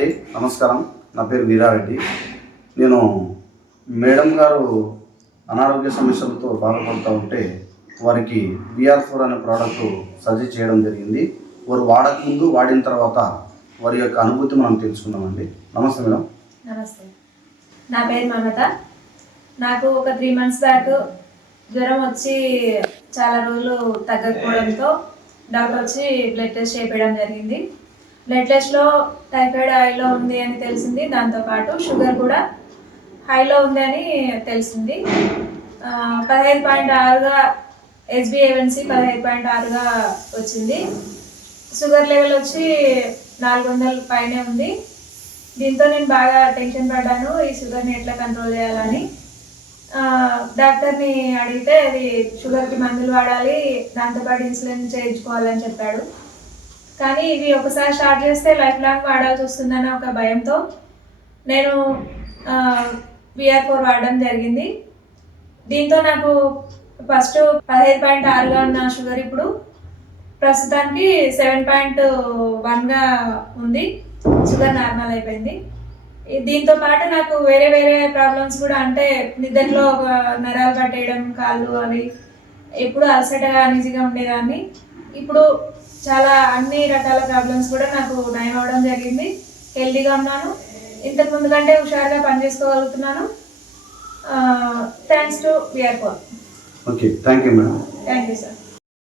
అండి, నమస్కారం. నా పేరు వీరారెడ్డి. నేను మేడం గారు అనారోగ్య సమస్యలతో బాధపడుతూ ఉంటే వారికి VR4 అనే ప్రోడక్ట్ సజెస్ట్ చేయడం జరిగింది. వారు వాడక ముందు, వాడిన తర్వాత వారి యొక్క అనుభూతి మనం తెలుసుకుందామండి. నమస్తే మేడం. నమస్తే, నా పేరు మమత. నాకు ఒక 3 months బ్యాక్ జ్వరం వచ్చి చాలా రోజులు తగ్గకపోవడంతో డాక్టర్ వచ్చి బ్లడ్ టెస్ట్ చేయించడం జరిగింది. బ్లడ్ టెస్ట్లో టైఫాయిడ్ హైలో ఉంది అని తెలిసింది. దాంతోపాటు షుగర్ కూడా హైలో ఉంది అని తెలిసింది. 15.6గా HbA1c 15.6గా వచ్చింది. షుగర్ లెవెల్ వచ్చి 400 పైనే ఉంది. దీంతో నేను బాగా టెన్షన్ పడ్డాను, ఈ షుగర్ని ఎట్లా కంట్రోల్ చేయాలని. డాక్టర్ని అడిగితే అది షుగర్కి మందులు వాడాలి, దాంతోపాటు ఇన్సులిన్ చేయించుకోవాలని చెప్పాడు. కానీ ఇవి ఒకసారి స్టార్ట్ చేస్తే లైఫ్ లాంగ్ వాడాల్సి వస్తుందన్న ఒక భయంతో నేను VR4 వాడడం జరిగింది. దీంతో నాకు ఫస్ట్ 15.6గా ఉన్న షుగర్ ఇప్పుడు ప్రస్తుతానికి 7.1గా ఉంది. షుగర్ నార్మల్ అయిపోయింది. దీంతో పాటు నాకు వేరే వేరే ప్రాబ్లమ్స్ కూడా, అంటే నిద్రలో నరాలు పట్టేయడం, కాళ్ళు అవి ఎప్పుడు అలసటగా అనీజీగా ఉండేదాన్ని. ఇప్పుడు చాలా అన్ని రకాల ప్రాబ్లమ్స్ కూడా నాకు నయం అవ్వడం జరిగింది. హెల్తీగా ఉన్నాను, ఇంతకు ముందు కంటే హుషారుగా పనిచేసుకోగలుగుతున్నాను. Thanks to VR4. Okay, thank you madam. Thank you sir.